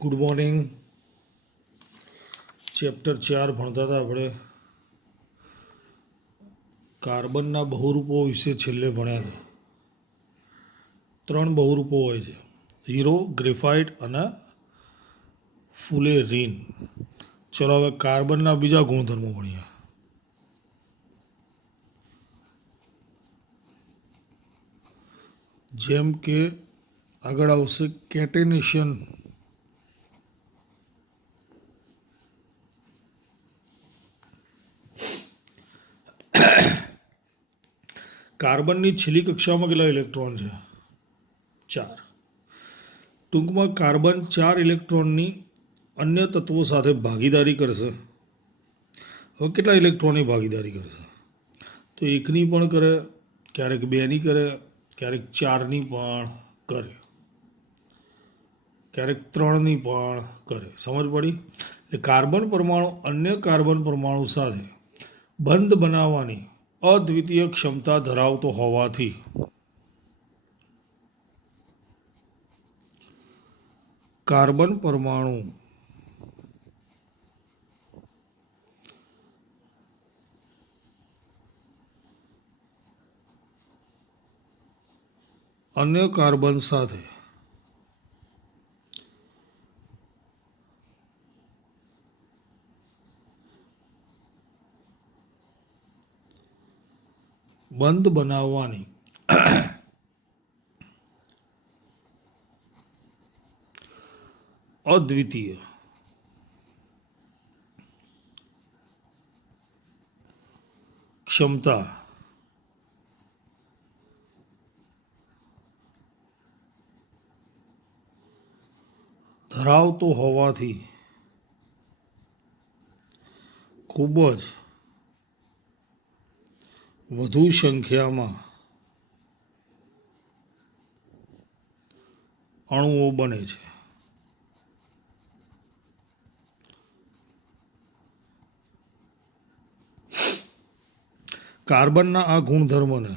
Good morning chapter ચાર ભણતા હતા આપણે. કાર્બનના બહુરૂપો વિશે છેલ્લે ભણ્યા હતા ત્રણ બહુરૂપો હોય છે. હીરો ગ્રેફાઇટ અને ફુલેરીન ચલો હવે કાર્બનના બીજા ગુણધર્મો ભણીએ. જેમ કે આગળ આવશે કેટેનેશન કાર્બનની છેલ્લી કક્ષામાં કેટલા ઇલેક્ટ્રોન છે? ચાર. ટૂંકમાં કાર્બન ચાર ઇલેક્ટ્રોનની અન્ય તત્વો સાથે ભાગીદારી કરશે. હવે કેટલા ઇલેક્ટ્રોનની ભાગીદારી કરશે? તો એકની પણ કરે, ક્યારેક બેની કરે ક્યારેક ચારની પણ કરે. ક્યારેક ત્રણની પણ કરે. સમજ પડી? એટલે કાર્બન પરમાણુ અન્ય કાર્બન પરમાણુ સાથે બંધ બનાવવાની અદ્વિતીય ક્ષમતા ધરાવતો હોવાથી કાર્બન પરમાણુ અન્ય કાર્બન સાથે. બંધ બનાવવાની. અદ્વિતીય. ક્ષમતા. ધરાવતો હોવાથી ખૂબ જ વધુ સંખ્યામાં અણુઓ બને છે. કાર્બનના આ ગુણધર્મને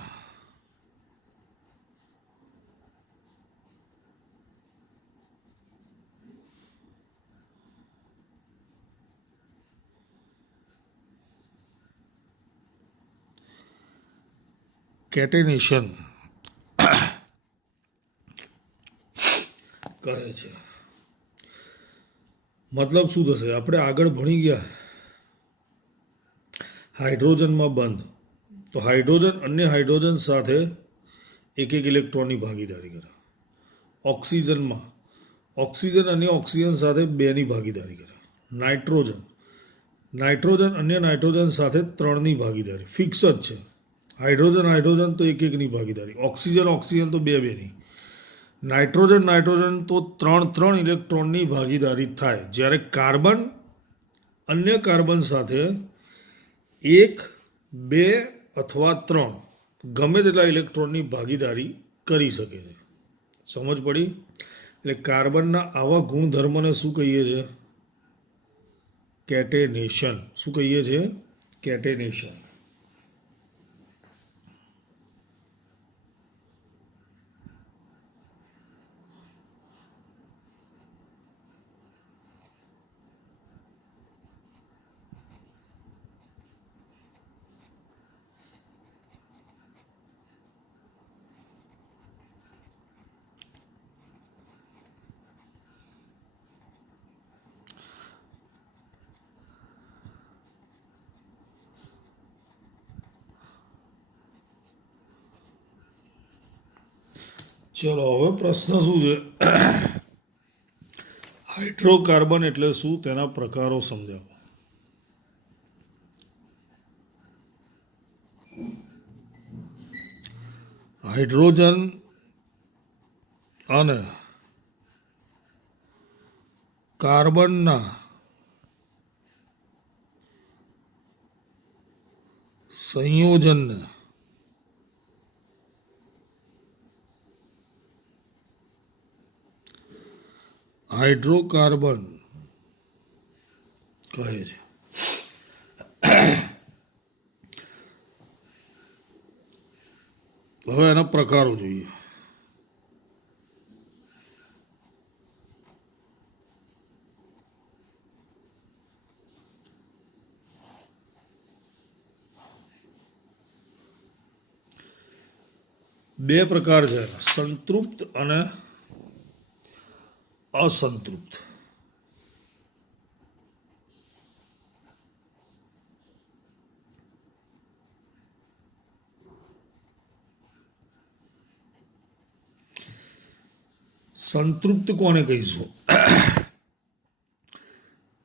કેટેનેશન કહે છે. મતલબ શું થશે? આપણે આગળ ભણી ગયા. હાઇડ્રોજનમાં બંધ. તો હાઇડ્રોજન અન્ય હાઇડ્રોજન સાથે એક એક ઇલેક્ટ્રોનની ભાગીદારી કરે. ઓક્સિજનમાં. ઓક્સિજન અન્ય ઓક્સિજન સાથે બેની ભાગીદારી કરે. નાઇટ્રોજન. નાઇટ્રોજન અન્ય નાઇટ્રોજન સાથે ત્રણની ભાગીદારી. ફિક્સ જ છે. હાઇડ્રોજન હાઇડ્રોજન તો એક એકની ભાગીદારી. ઓક્સિજન ઓક્સિજન તો બે બેની. નાઇટ્રોજન નાઇટ્રોજન તો ત્રણ ત્રણ ઇલેક્ટ્રોનની ભાગીદારી થાય. જ્યારે કાર્બન, અન્ય કાર્બન સાથે એક, બે અથવા ત્રણ, ગમે તેટલા ઇલેક્ટ્રોનની ભાગીદારી કરી શકે છે. સમજ પડી? એટલે કાર્બનના આવા ગુણધર્મને શું કહીએ છીએ કેટેનેશન શું કહીએ છીએ કેટેનેશન ચલો, હવે પ્રશ્ન શું છે? હાઇડ્રોકાર્બન એટલે શું? તેના પ્રકારો સમજાવો. હાઇડ્રોજન અને કાર્બનના સંયોજનને હાઇડ્રોકાર્બન કહે છે. હવે એના પ્રકારો જોઈએ. બે પ્રકાર છે સંતૃપ્ત અને અસંતૃપ્ત. સંતૃપ્ત કોને કહીશું?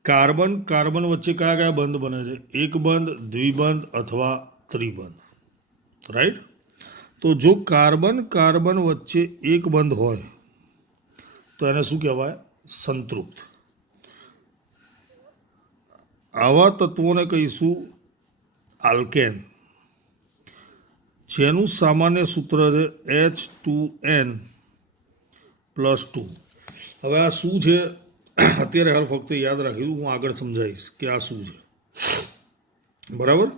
કાર્બન કાર્બન વચ્ચે કયા કયા બંધ બને છે? એક બંધ, દ્વિબંધ અથવા ત્રિબંધ. રાઈટ તો જો કાર્બન કાર્બન વચ્ચે એક બંધ હોય તો એને શું કહેવાય? સંતૃપ્ત. આવા તત્વોને કહીશું આલ્કેન. જેનું સામાન્ય સૂત્ર છે H two N plus two. હવે આ શું છે? અત્યારે હાલ ફક્ત યાદ રાખીશું, હું આગળ સમજાવીશ કે આ શું છે. બરાબર?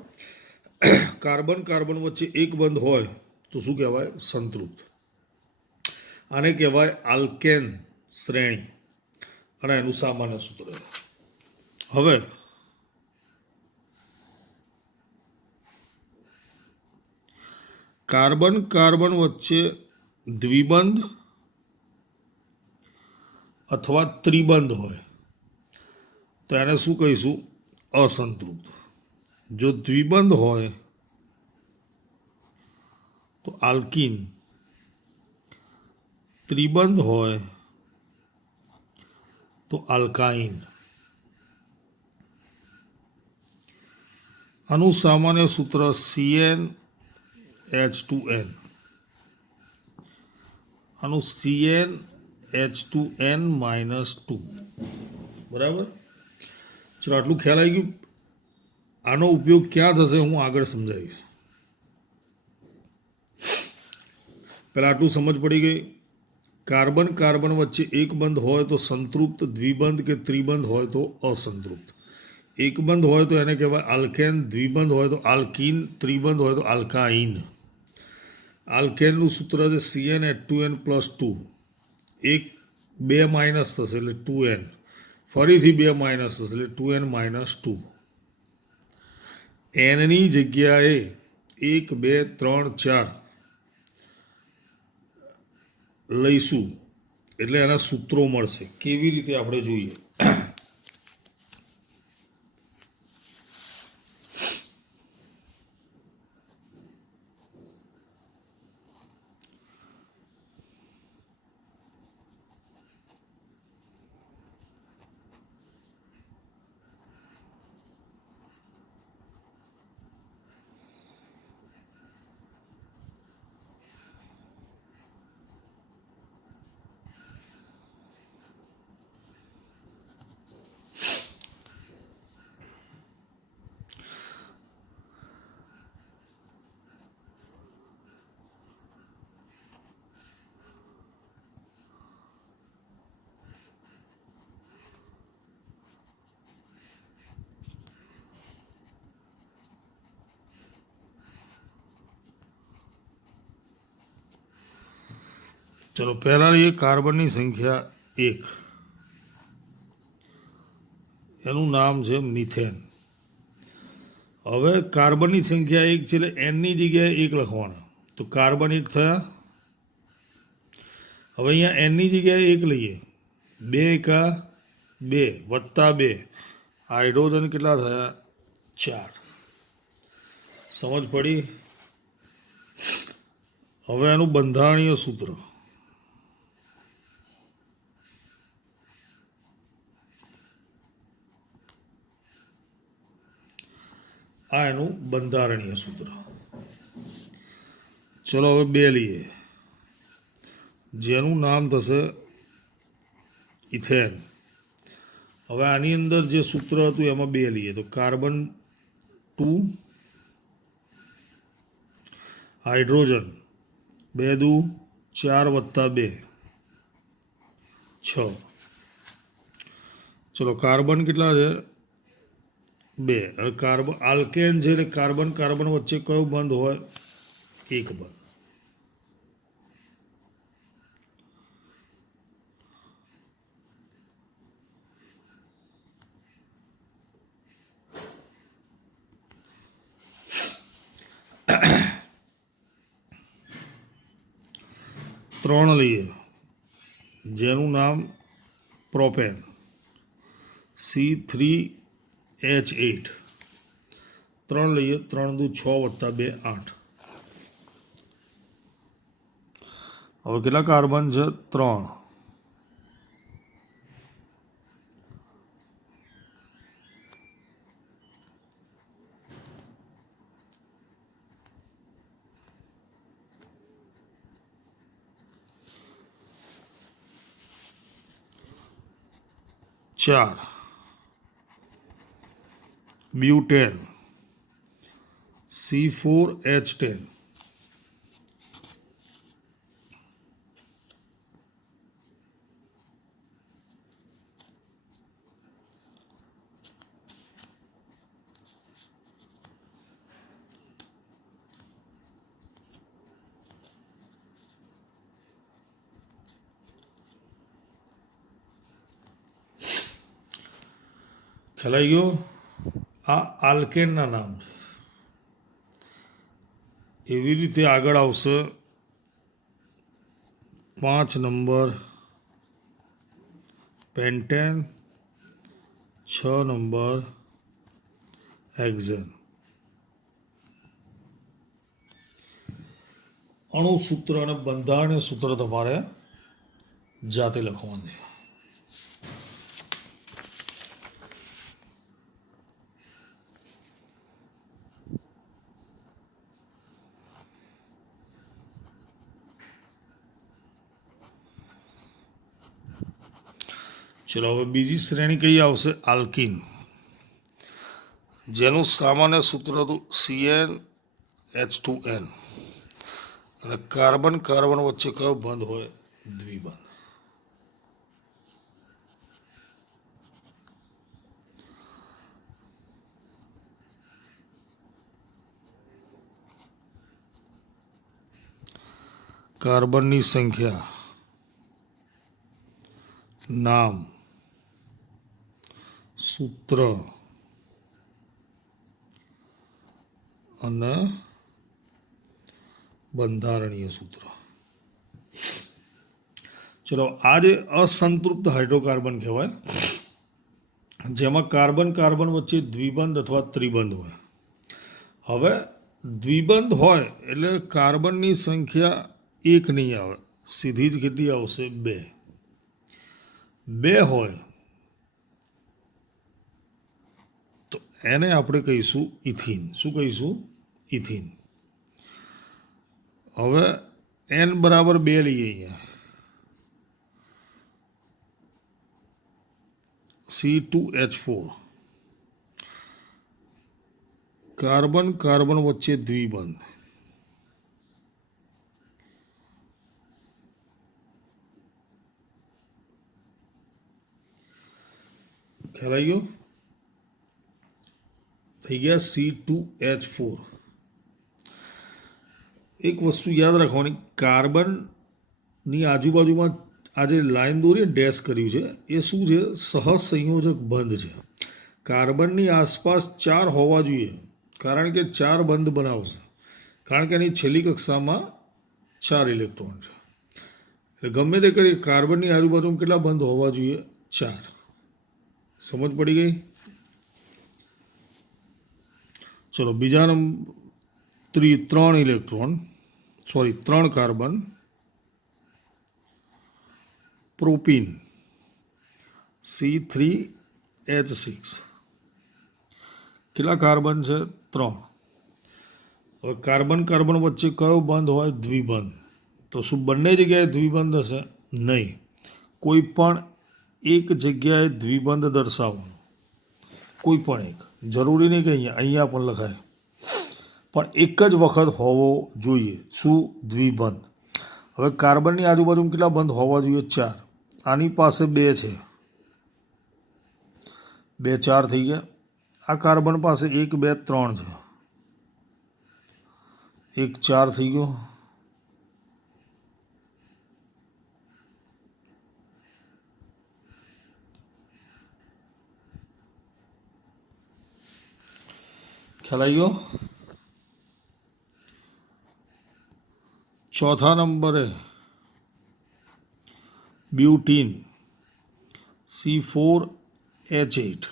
કાર્બન કાર્બન વચ્ચે એક બંધ હોય તો શું કહેવાય? સંતૃપ્ત. આને કહેવાય આલ્કેન. શ્રેણી અને એનું સામાન્ય સૂત્ર હવે કાર્બન કાર્બન વચ્ચે દ્વિબંધ અથવા ત્રિબંધ હોય, તો એને શું કહીશું? અસંતૃપ્ત. જો દ્વિબંધ હોય, તો આલ્કિન. ત્રિબંધ હોય તો આલ્કાઇન. આનું સામાન્ય સૂત્ર C N H two N આનું C N H two N minus two બરાબર? ચલો, આટલું ખ્યાલ આવી ગયું. આનો ઉપયોગ ક્યાં થશે હું આગળ સમજાવીશ. પહેલાં આટલું સમજ પડી ગઈ. કાર્બન કાર્બન વચ્ચે એકબંધ હોય તો સંતૃપ્ત, દ્વિબંધ કે ત્રિબંધ હોય તો અસંતૃપ્ત. એકબંધ હોય તો એને કહેવાય આલ્કેન, દ્વિબંધ હોય તો આલ્કીન, ત્રિબંધ હોય તો આલ્કાઇન. આલ્કેનનું સૂત્ર છે C N H two N plus two એક બે માઇનસ થશે એટલે ટુ એન ફરીથી બે માઇનસ થશે એટલે ટુ એન માઇનસ ટુ એનની જગ્યાએ એક, બે, ત્રણ, ચાર. લઈશું. એટલે એના સૂત્રો મળશે. કેવી રીતે આપણે જોઈએ? ચલો, પહેલાં લઈએ કાર્બનની સંખ્યા એક. એનું નામ છે મિથેન. હવે કાર્બનની સંખ્યા એક છે એટલે એનની જગ્યાએ એક લખવાના. તો કાર્બન એક થયા. હવે અહીંયા એનની જગ્યાએ એક લઈએ. બે એકા બે વત્તા બે. હાઇડ્રોજન કેટલા થયા? ચાર. સમજ પડી? હવે એનું બંધારણીય સૂત્ર. આ એનું બંધારણીય સૂત્ર. ચલો હવે બે લઈએ. જેનું નામ થશે ઇથેન. હવે આની અંદર જે સૂત્ર હતું એમાં બે લઈએ. તો કાર્બન ટુ, હાઇડ્રોજન બે દુ, ચાર વત્તા બે, છ. ચલો કાર્બન કેટલા છે? બે. અને કાર્બન, આલ્કેન છે એટલે કાર્બન કાર્બન વચ્ચે કયો બંધ હોય? એક બંધ. ત્રણ લઈએ. જેનું નામ propane. C three H eight ત્રણ લઈએ, ત્રણ દુ છ વત્તા બે આઠ. હવે કેટલા કાર્બન છે? ત્રણ. ચાર. Butane C four H ten. ખેલાઈ ગયો? આ આલ્કેનના નામ છે. એવી રીતે આગળ આવશે. પાંચ નંબર પેન્ટેન, છ નંબર એક્ઝેન અણુસૂત્ર અને બંધારણીય સૂત્ર તમારે જાતે લખવાનું છે. ચલો, હવે બીજી શ્રેણી કઈ આવશે? આલ્કિન. જેનું સામાન્ય સૂત્ર હતું C N H two N અને કાર્બન કાર્બન વચ્ચે કયો બંધ હોય? દ્વિબંધ. કાર્બનની સંખ્યા, નામ. સૂત્ર. અને બંધારણીય સૂત્ર. ચલો આ જે અસંતૃપ્ત હાઇડ્રોકાર્બન કહેવાય. જેમાં કાર્બન કાર્બન વચ્ચે દ્વિબંધ અથવા ત્રિબંધ હોય. હવે દ્વિબંધ હોય એટલે કાર્બનની સંખ્યા એક નહીં આવે. સીધી જ કેટલી આવશે બે. બે હોય તો એને આપણે કહીશું ઇથિન. શું કહીશું? ઇથિન. હવે એન બરાબર બે લઈએ અહીંયા. C two H four carbon carbon વચ્ચે દ્વિબંધ. ખ્યાલ આવી ગયો? થઈ ગયા સી ટુ એચ ફોર એક વસ્તુ યાદ રાખવાની, કાર્બનની આજુબાજુમાં આ જે લાઈન દોરી ડેશ કર્યું છે, એ શું છે? સહસંયોજક બંધ છે. કાર્બનની આસપાસ ચાર હોવા જોઈએ, કારણ કે ચાર બંધ બનાવશે. કારણ કે એની છેલ્લી કક્ષામાં ચાર ઇલેક્ટ્રોન છે. એટલે ગમે તે કરીએ, કાર્બનની આજુબાજુમાં કેટલા બંધ હોવા જોઈએ? ચાર. સમજ પડી ગઈ? ચલો, બીજા નંબર ત્રી, ત્રણ ઇલેક્ટ્રોન, સોરી, ત્રણ carbon, propene C three H six કેટલા કાર્બન છે? ત્રણ. હવે કાર્બન કાર્બન વચ્ચે કયો બંધ હોય? દ્વિબંધ. તો શું બંને જગ્યાએ દ્વિબંધ હશે? નહીં. કોઈ પણ એક જગ્યાએ દ્વિબંધ દર્શાવવાનું. કોઈ પણ એક. જરૂરી નહીં કે અહીંયા અહીંયા પણ લખાય. પણ એક જ વખત હોવો જોઈએ. શું દ્વિબંધ હવે કાર્બનની આજુબાજુમાં કેટલા બંધ હોવા જોઈએ? ચાર. આની પાસે બે છે. બે ચાર થઈ ગયા. આ કાર્બન પાસે એક, બે, ત્રણ છે. એક ચાર થઈ ગયો. ખ્યાલ આવી ચોથા નંબરે butene C four H eight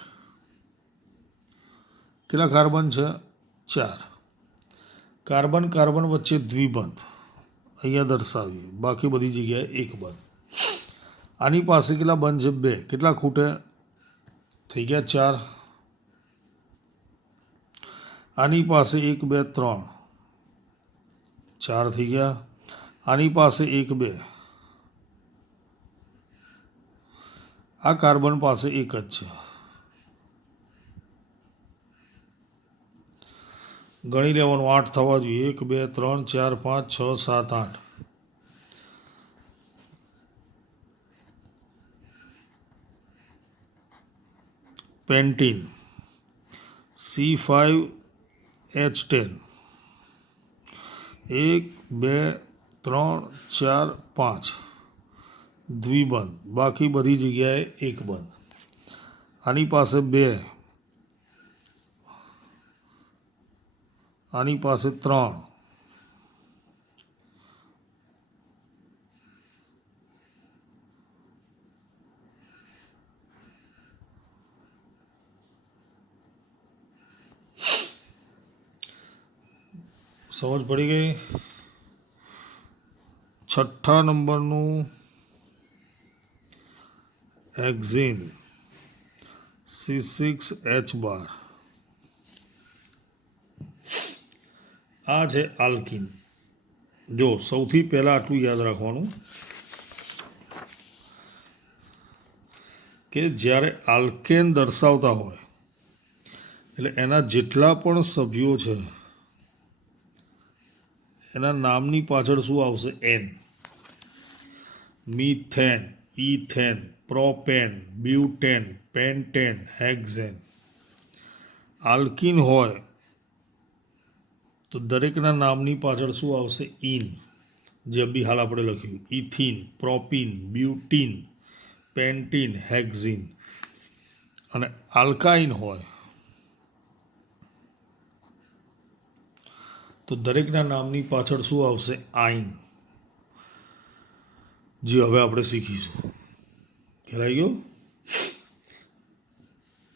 કેટલા કાર્બન છે? ચાર. કાર્બન કાર્બન વચ્ચે દ્વિબંધ. અહીંયા દર્શાવીએ બાકી બધી જગ્યાએ એક બંધ. આની પાસે કેટલા બંધ છે? બે. કેટલા ખૂટે? થઈ ગયા ચાર. આની પાસે એક બે ત્રણ ચાર થઈ ગયા આની પાસે એક બે આ કાર્બન પાસે એક જ છે ગણી લેવાનું આઠ થવા જોઈએ એક બે ત્રણ ચાર પાંચ છ સાત આઠ pentene C five H ten એક બે ત્રણ ચાર પાંચ દ્વિબંધ બાકી બધી જગ્યાએ એક બંધ આની પાસે બે આની પાસે ત્રણ સમજ પડી ગઈ? છઠ્ઠા નંબરનું એક્ઝિન સી સિક્સ એચ બાર. આ છે આલ્કિન. જો સૌથી પહેલાં આટલું યાદ રાખવાનું કે જ્યારે આલ્કેન દર્શાવતા હોય, એટલે એના જેટલા પણ સભ્યો છે એના નામની પાછળ શું આવશે? Ane methane ethane propane butane pentane hexane alkene હોય તો દરેકના નામની પાછળ શું આવશે? ઇન જે બી હાલ આપણે લખ્યું. Ethyne propyne butyne pentyne hexyne અને આલ્કાઇન હોય તો દરેકના નામની પાછળ શું આવશે? આઈન. જે, હવે આપણે શીખીશું. ખ્યાલ ગયો?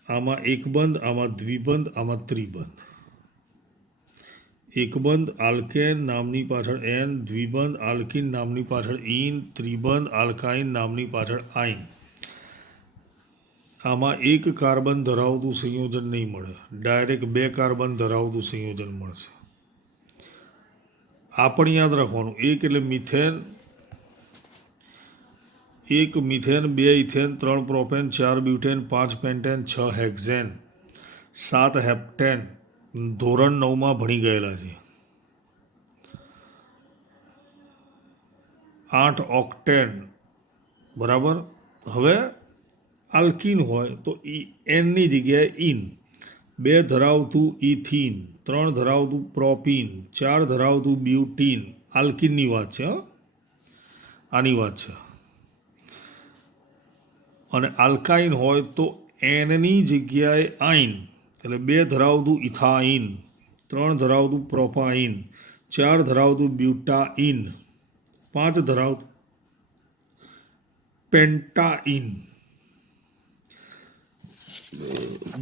આમાં એકબંધ, આમાં દ્વિબંધ, આમાં ત્રિબંધ. એકબંધ, આલ્કેન નામની પાછળ એન, દ્વિબંધ, આલ્કિન નામની પાછળ ઇન ત્રિબંધ, આલ્કાઇન નામની પાછળ આઇન આમાં એક કાર્બન ધરાવતું સંયોજન નહીં મળે. ડાયરેક્ટ બે કાર્બન ધરાવતું સંયોજન મળશે. આ પણ યાદ રાખવાનું એક એટલે મિથેન એક મિથેન બે ઇથેન ત્રણ પ્રોપેન ચાર બ્યુટેન પાંચ પેન્ટેન છ હેક્ઝેન સાત હેપ્ટેન ધોરણ નવમાં ભણી ગયેલા છે આઠ ઓક્ટેન બરાબર હવે આલ્કિન હોય તો ઈ એનની જગ્યાએ ઇન બે ધરાવતું ઇથિન ત્રણ ધરાવતું પ્રોપિન, ચાર ધરાવતું બ્યુટીન. આલ્કિનની વાત છે. આની વાત છે. અને આલ્કાઇન હોય તો એનની જગ્યાએ આઇન, એટલે બે ધરાવતું ઇથાઇન, ત્રણ ધરાવતું પ્રોપાઇન, ચાર ધરાવતું બ્યુટાઇન, પાંચ ધરાવતું પેન્ટાઇન.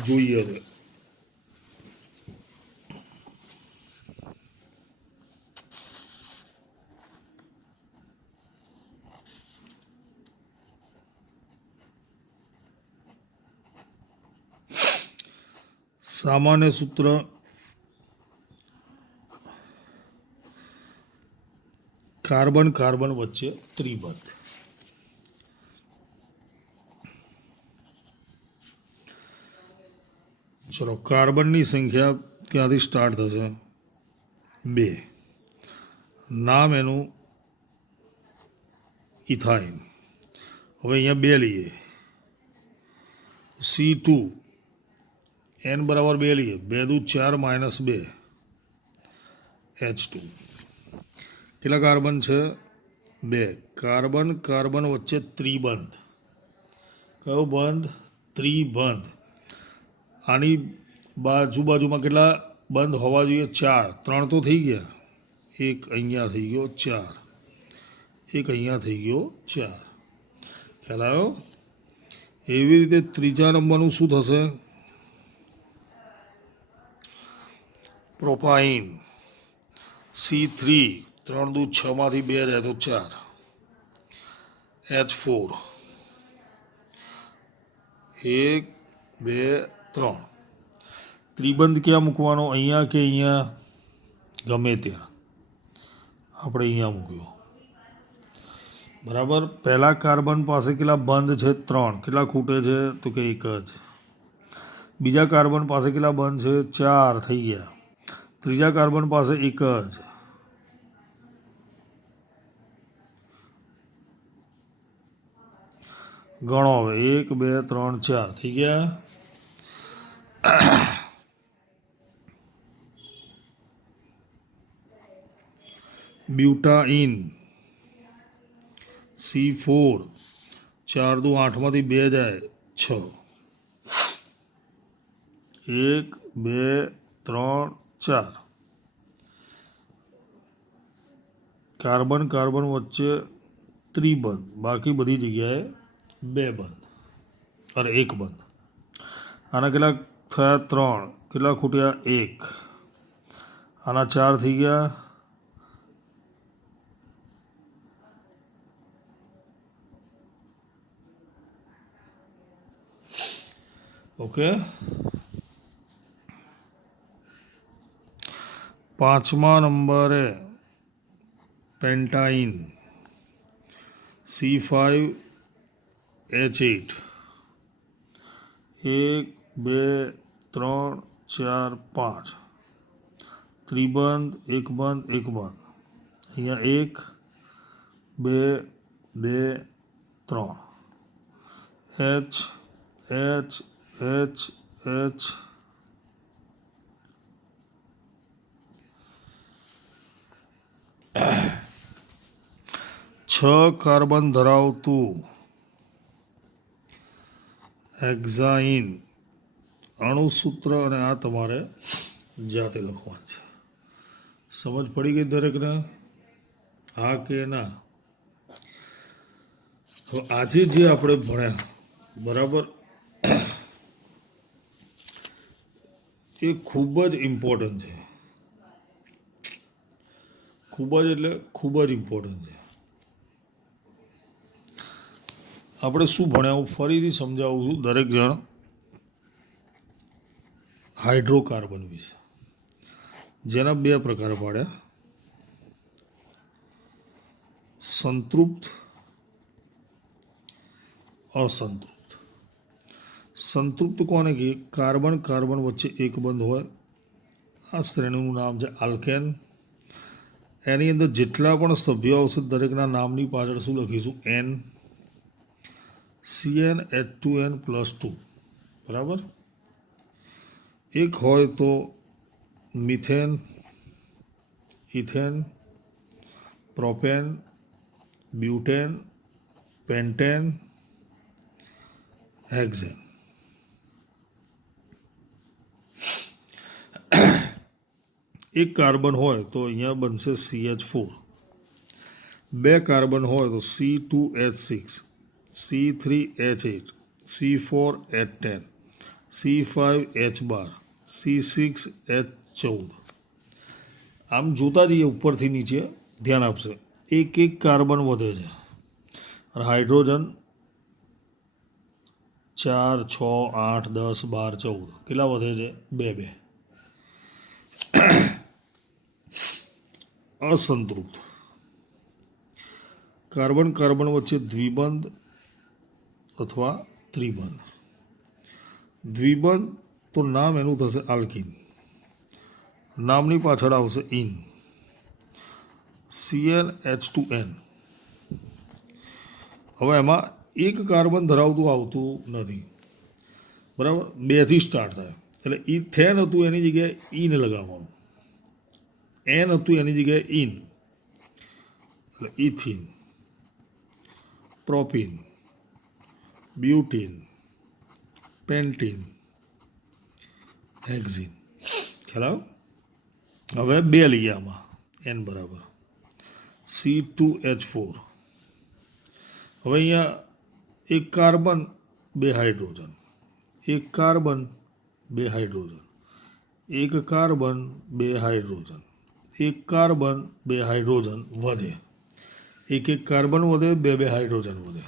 જોઈએ સામાન્ય સૂત્ર. કાર્બન કાર્બન વચ્ચે ત્રિબંધ. ચલો, કાર્બનની સંખ્યા ક્યાંથી સ્ટાર્ટ થશે? બે. નામ એનું ઇથાઇન હવે અહીંયા બે લઈએ. સી ટુ એન બરાબર બે લઈએ. બે દુ ચાર માઇનસ બે. એચ ટુ કેટલા કાર્બન છે? બે. કાર્બન કાર્બન વચ્ચે ત્રિબંધ. કયો બંધ? ત્રિબંધ. આની બાજુ બાજુમાં કેટલા બંધ હોવા જોઈએ? ચાર. ત્રણ તો થઈ ગયા. એક અહીંયા થઈ ગયો ચાર. એક અહીંયા થઈ ગયો ચાર. ખ્યાલ આવ્યો? એવી રીતે ત્રીજા નંબરનું શું થશે? પ્રોપાઇન, સી થ્રી, ત્રણ દુ છમાંથી બે રહે તો ચાર. H four. એક, બે, ત્રણ. ત્રિબંધ ક્યાં મૂકવાનો? અહીંયા કે અહીંયા? ગમે ત્યાં. આપણે અહીંયા મૂક્યો. બરાબર? પહેલાં કાર્બન પાસે કેટલા બંધ છે? ત્રણ. કેટલા ખૂટે છે? તો કે એક જ. બીજા કાર્બન પાસે કેટલા બંધ છે? ચાર થઈ ગયા. ત્રીજા કાર્બન પાસે એક જ. ગણો હવે, એક, બે, ત્રણ, ચાર, થઈ ગયા. બ્યુટાઇન, સી ફોર, ચાર દુ આઠમાંથી બે જાય, છ. એક, બે, ત્રણ ચાર કાર્બન કાર્બન વચ્ચે ત્રિબંધ. બાકી બધી જગ્યાએ બે બંધ. અરે, એક બંધ. આના કેટલા થયા? ત્રણ. કેટલા ખૂટ્યા? એક. આના ચાર થઈ ગયા. ઓકે. પાંચમા નંબરે pentyne. C five H eight એક, બે, ત્રણ, ચાર, પાંચ. ત્રિબંધ એક બંધ એક બંધ અહીંયા એક, બે બે, ત્રણ. એચ એચ એચ એચ છ કાર્બન ધરાવતું એક્ઝાઇન અણુસૂત્ર અને આ તમારે જાતે લખવાનું છે. સમજ પડી ગઈ દરેકને? હા કે ના? હવે આજે જે આપણે ભણ્યા, બરાબર? એ ખૂબ જ ઇમ્પોર્ટન્ટ છે. ખૂબ જ એટલે ખૂબ જ ઇમ્પોર્ટન્ટ છે. આપણે શું ભણ્યા? હું ફરીથી સમજાવું છું દરેક જણ હાઇડ્રોકાર્બન વિશે. જેના બે પ્રકાર પાડ્યા. સંતૃપ્ત, અસંતૃપ્ત. સંતૃપ્ત કોને કહીએ? કાર્બન કાર્બન વચ્ચે એક બંધ હોય. આ શ્રેણીનું નામ છે આલ્કેન. એની અંદર જેટલા પણ સભ્યો આવશે, દરેકના નામની પાછળ શું લખીશું? N C N H two N plus two બરાબર? એક હોય તો methane, ethane, propane, butane, pentane, hexane. એક કાર્બન હોય તો અહીંયા બનશે સી એચ ફોર બે કાર્બન હોય તો C two H six C three H eight C four H ten C five H બાર સી સિક્સ એચ ચૌદ આમ જોતા જઈએ ઉપરથી નીચે ધ્યાન આપશે એક એક કાર્બન વધે છે અને હાઇડ્રોજન ચાર છ આઠ દસ બાર ચૌદ કેટલા વધે છે બે બે અસંતૃપ્ત. કાર્બન કાર્બન વચ્ચે દ્વિબંધ અથવા ત્રિબંધ. દ્વિબંધ તો નામ એનું થશે આલ્કિન. નામની પાછળ આવશે ene C N H two N હવે એમાં એક કાર્બન ધરાવતું આવતું નથી. બરાબર? બેથી સ્ટાર્ટ થાય. એટલે ઈ થેન હતું એની જગ્યાએ ઈને લગાવવાનું. એન હતું એની જગ્યાએ ઇન એટલે ethyne propyne, butyne, pentyne, hexyne. ખ્યાલ હવે બે લઈએ આમાં, એન બરાબર. C two H four. હવે અહીંયા એક કાર્બન, બે હાઇડ્રોજન. એક કાર્બન, બે હાઇડ્રોજન. એક કાર્બન, બે હાઇડ્રોજન. એક કાર્બન બે હાઇડ્રોજન વધે એક એક કાર્બન વધે બે બે હાઇડ્રોજન વધે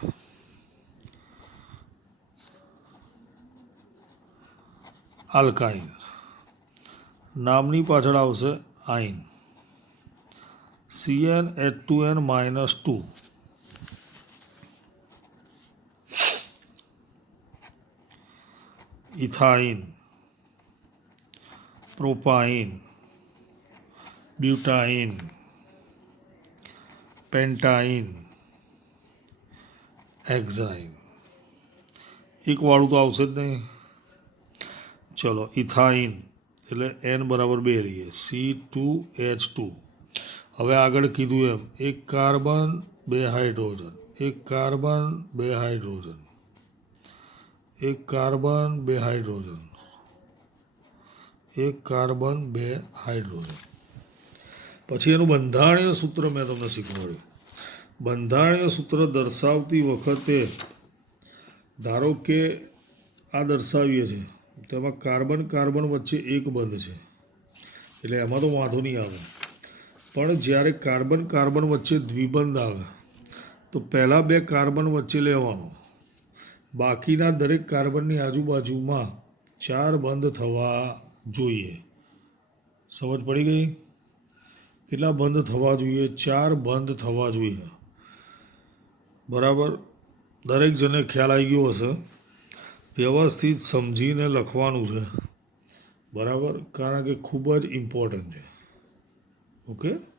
આલ્કાઇન નામની પાછળ આવશે yne C N H two N minus two ethyne propyne butyne, pentyne hexyne એકવાળું તો આવશે જ નહીં. ચલો, ઇથાઇન, એટલે એન બરાબર બે રહીએ. C two H two. હવે આગળ કીધું એમ, એક કાર્બન, બે હાઇડ્રોજન. એક કાર્બન, બે હાઇડ્રોજન. એક કાર્બન, બે હાઇડ્રોજન. એક કાર્બન, બે હાઇડ્રોજન. પછી એનું બંધારણીય સૂત્ર મેં તમને શીખવાડ્યું. બંધારણીય સૂત્ર દર્શાવતી વખતે ધારો કે આ દર્શાવીએ છીએ તેમાં કાર્બન કાર્બન વચ્ચે એક બંધ છે. એટલે એમાં તો વાંધો નહીં આવે. પણ જ્યારે કાર્બન કાર્બન વચ્ચે દ્વિબંધ આવે, તો પહેલાં બે કાર્બન વચ્ચે લેવાનો. બાકીના દરેક કાર્બનની આજુબાજુમાં ચાર બંધ થવા જોઈએ. સમજ પડી ગઈ? કેટલા બંધ થવા જોઈએ? ચાર બંધ થવા જોઈએ. બરાબર? દરેક જણે ખ્યાલ આવી ગયો હશે. વ્યવસ્થિત સમજીને લખવાનું છે. બરાબર? કારણ કે ખૂબ જ ઇમ્પોર્ટન્ટ છે. ઓકે